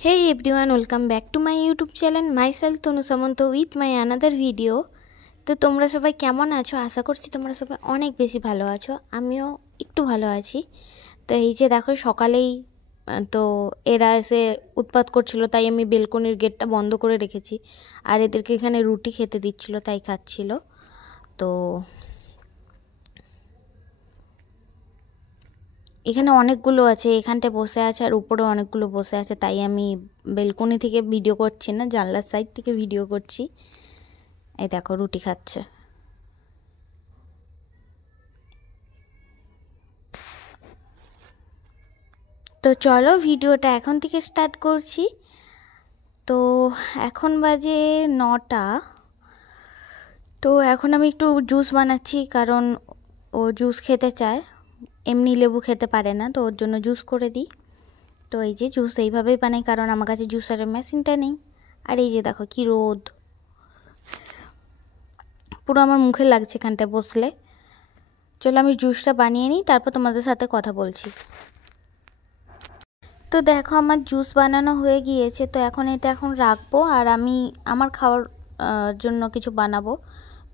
Hey everyone, welcome back to my YouTube channel myself Tonu Samanto with my another video। তো তোমরা সবাই কেমন আছো? আশা করছি তোমরা সবাই অনেক বেশি ভালো আছো, আমিও একটু ভালো আছি। তো এই যে দেখো সকালেই তো এরা এসে উৎপাত করছিল, তাই আমি বেলকনির গেটটা বন্ধ করে রেখেছি। আর এদেরকে এখানে রুটি খেতে দিচ্ছিল, তাই খাচ্ছিল। তো এখানে অনেকগুলো আছে, এখানটায় বসে আছে আর উপরে অনেকগুলো বসে আছে, তাই আমি বেলকনি থেকে ভিডিও করছি না, জানলার সাইড থেকে ভিডিও করছি। এই দেখো রুটি খাচ্ছে। তো চলো ভিডিওটা এখন থেকে স্টার্ট করছি। তো এখন বাজে 9টা। তো এখন আমি একটু জুস বানাচ্ছি, কারণ ও জুস খেতে চায়, এমনি লেবু খেতে পারে না, তো ওর জন্য জুস করে দিই। তো এই যে জুস এইভাবেই বানাই, কারণ আমার কাছে জুসারের মেশিনটা নেই। আর এই যে দেখো কি রোদ, পুরো আমার মুখে লাগছে এখানটায় বসলে। চলো আমি জুসটা বানিয়ে নিই, তারপর তোমাদের সাথে কথা বলছি। তো দেখো আমার জুস বানানো হয়ে গিয়েছে। তো এখন এটা রাখবো, আর আমি আমার খাওয়ার জন্য কিছু বানাবো।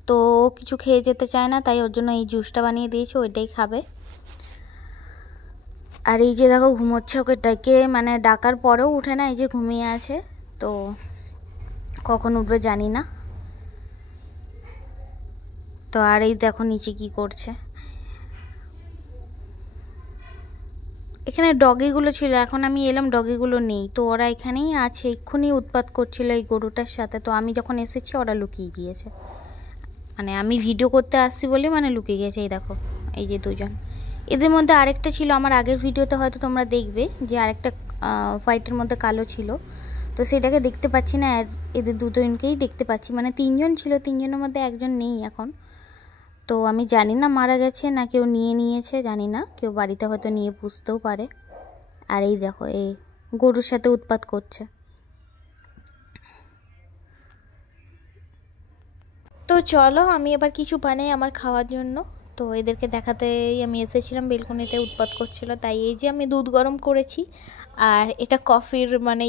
তো কিছু খেয়ে যেতে চায় না, তাই ওর জন্য এই জুসটা বানিয়ে দিয়েছি, ওইটাই খাবে। আর এই যে দেখো ঘুমোচ্ছে, ওকে ডেকে মানে ডাকার পরেও উঠে না, এই যে ঘুমিয়ে আছে। তো কখন উঠবে জানি না। তো আর এই দেখো নিচে কি করছে। এখানে ডগিগুলো ছিল, এখন আমি এলাম ডগিগুলো নেই। তো ওরা এখানেই আছে, এক্ষুনি উৎপাত করছিল এই গরুটার সাথে। তো আমি যখন এসেছি ওরা লুকিয়ে গিয়েছে, মানে আমি ভিডিও করতে আসছি বলে মানে লুকিয়ে গেছে। এই দেখো এই যে দুজন। এদের মধ্যে আরেকটা ছিল, আমার আগের ভিডিওতে হয়তো তোমরা দেখবে যে আরেকটা হোয়াইটের মধ্যে কালো ছিল। তো সেটাকে দেখতে পাচ্ছি না, আর এদের দুজনকেই দেখতে পাচ্ছি। মানে তিনজন ছিল, তিনজনের মধ্যে একজন নেই এখন। তো আমি জানি না মারা গেছে না কেউ নিয়ে নিয়েছে, জানি না, কেউ বাড়িতে হয়তো নিয়ে পুষতেও পারে। আর এই দেখো এই গরুর সাথে উৎপাত করছে। তো চলো আমি এবার কিছু বানাই আমার খাওয়ার জন্য। তো এদেরকে দেখাতেই আমি এসেছিলাম, বেলকনিতে উৎপাত করছিল, তাই এই যে আমি দুধ গরম করেছি। আর এটা কফির মানে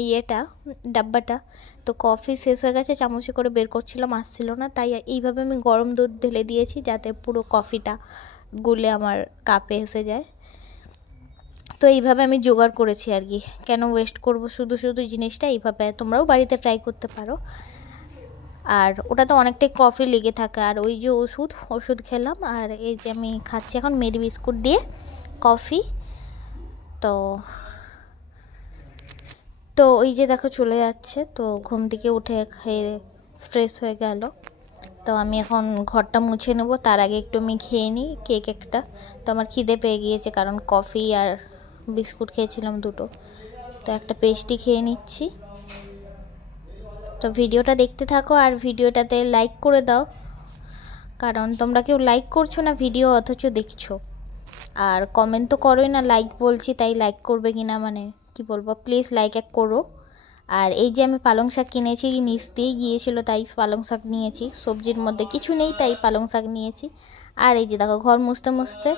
ডাব্বাটা। তো কফি শেষ হয়ে গেছে, চামচে করে বের করছিলাম, আসছিল না, তাই এইভাবে আমি গরম দুধ ঢেলে দিয়েছি, যাতে পুরো কফিটা গুলে আমার কাপে এসে যায়। তো এইভাবে আমি জোগাড় করেছি আর কি, কেন ওয়েস্ট করব শুধু শুধু জিনিসটা। এইভাবে তোমরাও বাড়িতে ট্রাই করতে পারো। আর ওটা তো অনেকটাই কফি লেগে থাকে। আর ওই যে ওষুধ খেলাম, আর এই যে আমি খাচ্ছি এখন মেরি বিস্কুট দিয়ে কফি। তো তো ওই যে দেখো চলে যাচ্ছে। তো ঘুম থেকে উঠে খেয়ে ফ্রেশ হয়ে গেল। তো আমি এখন ঘরটা মুছে নেব, তার আগে একটু আমি খেয়ে নিই কেক একটা। তো আমার খিদে পেয়ে গিয়েছে, কারণ কফি আর বিস্কুট খেয়েছিলাম দুটো। তো একটা পেস্ট্রি খেয়ে নিচ্ছি। তো ভিডিওটা দেখতে থাকো, আর ভিডিওটাতে লাইক করে দাও, কারণ তোমরা কেউ লাইক করছো না ভিডিও, অথচ দেখছো। আর কমেন্ট তো করোই না, লাইক বলছি তাই লাইক করবে কি না, মানে কি বলবো, প্লিজ লাইক এক করো। আর এই যে আমি পালং শাক কিনেছি, নিচ দিয়েই গিয়েছিলো, তাই পালং শাক নিয়েছি। সবজির মধ্যে কিছু নেই, তাই পালং শাক নিয়েছি। আর এই যে দেখো ঘর মুছতে মুছতে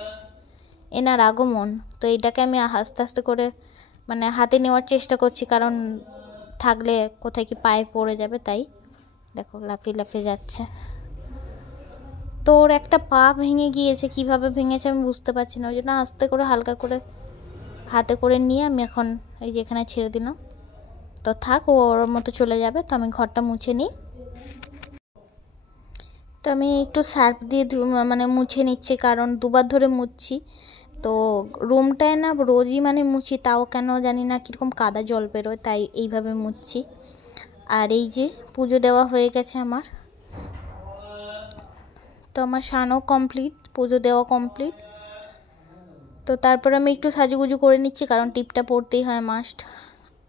এনার আগমন। তো এটাকে আমি আস্তে আস্তে করে মানে হাতে নেওয়ার চেষ্টা করছি, কারণ থাকলে কোথায় কি পায়ে পড়ে যাবে, তাই দেখো লাফিয়ে লাফিয়ে যাচ্ছে। তো ওর একটা পা ভেঙে গিয়েছে, কিভাবে ভেঙেছে আমি বুঝতে পারছি না, ওই জন্য আস্তে করে হালকা করে হাতে করে নিয়ে আমি এখন এই যে এখানে ছেড়ে দিলাম। তো থাক, ও ওর মতো চলে যাবে। তো আমি ঘরটা মুছে নিই। তো আমি একটু সার্ফ দিয়ে মানে মুছে নিচ্ছি, কারণ দুবার ধরে মুছছি। তো রুমটায় না রোজই মানে মুছি, তাও কেন জানি না কীরকম কাদা জল বেরোয়, তাই এইভাবে মুছছি। আর এই যে পুজো দেওয়া হয়ে গেছে আমার। তো আমার স্নানও কমপ্লিট, পুজো দেওয়া কমপ্লিট। তো তারপর আমি একটু সাজুগুজু করে নিচ্ছি, কারণ টিপটা পরতেই হয় মাস্ট,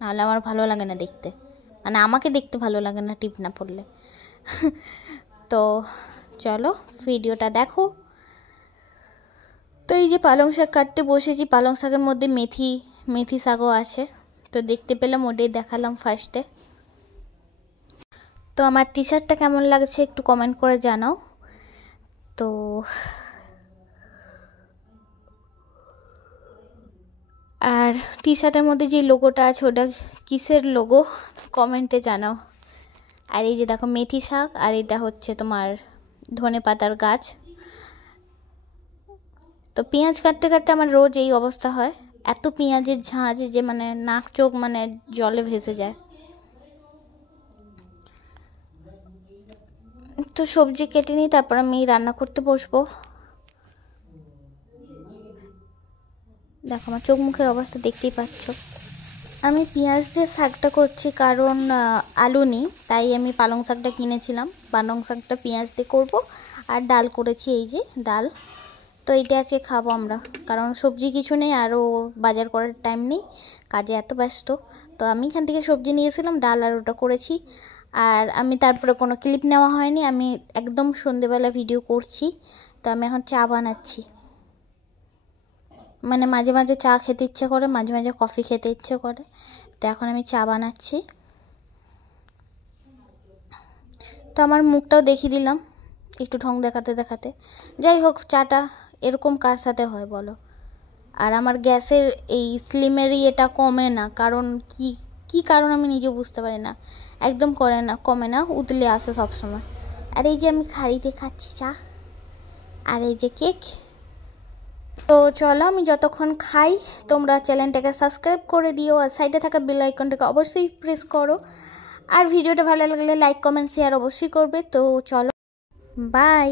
নাহলে আমার ভালো লাগে না দেখতে, মানে আমাকে দেখতে ভালো লাগে না টিপ না পরলে। তো চলো ভিডিওটা দেখো। তো এই যে পালং শাক কাটতে বসেছি, পালং শাকের মধ্যে মেথি শাকও আছে। তো দেখতে পেলাম, ওটাই দেখালাম ফার্স্টে। তো আমার টি শার্টটা কেমন লাগছে একটু কমেন্ট করে জানাও। তো আর টি শার্টের মধ্যে যে লোগোটা আছে ওটা কিসের লোগো কমেন্টে জানাও। আর এই যে দেখো মেথি শাক, আর এটা হচ্ছে তোমার ধনেপাতার গাছ। তো পেঁয়াজ কাটতে কাটতে আমার রোজ এই অবস্থা হয়, এত পেঁয়াজের ঝাঁঝ যে মানে নাক চোখ মানে জলে ভেসে যায়। তো সবজি কেটে নিই, তারপর আমি রান্না করতে বসবো। দেখো আমার চোখ মুখের অবস্থা দেখতেই পাচ্ছ। আমি পেঁয়াজ দিয়ে শাকটা করছি কারণ আলু নেই, তাই আমি পালং শাকটা কিনেছিলাম। পালং শাকটা পেঁয়াজ দিয়ে করবো। আর ডাল করেছি, এই যে ডাল। তো এইটা আজকে খাবো আমরা, কারণ সবজি কিছু নেই, আরও বাজার করার টাইম নেই, কাজে এত ব্যস্ত। তো আমি এখান থেকে সবজি নিয়েছিলাম, ডাল আর ওটা করেছি। আর আমি তারপরে কোনো ক্লিপ নেওয়া হয়নি, আমি একদম সন্ধেবেলা ভিডিও করছি। তো আমি এখন চা বানাচ্ছি, মানে মাঝে মাঝে চা খেতে ইচ্ছে করে, মাঝে মাঝে কফি খেতে ইচ্ছে করে। তো এখন আমি চা বানাচ্ছি। তো আমার মুখটাও দেখিয়ে দিলাম একটু ঢং দেখাতে দেখাতে। যাই হোক, চাটা এরকম কার সাথে হয় বলো। আর আমার গ্যাসের এই স্লিমেরই এটা কমে না, কারণ কি কারণ আমি নিজেও বুঝতে পারি না, একদম কমে না, উতলে আসে সবসময়। আর এই যে আমি খাড়িতে খাচ্ছি চা, আর এই যে কেক। তো চলো, আমি যতক্ষণ খাই তোমরা চ্যানেলটাকে সাবস্ক্রাইব করে দিও, আর সাইডে থাকা বেল আইকনটাকে অবশ্যই প্রেস করো। আর ভিডিওটা ভালো লাগলে লাইক কমেন্ট শেয়ার অবশ্যই করবে। তো চলো, বাই।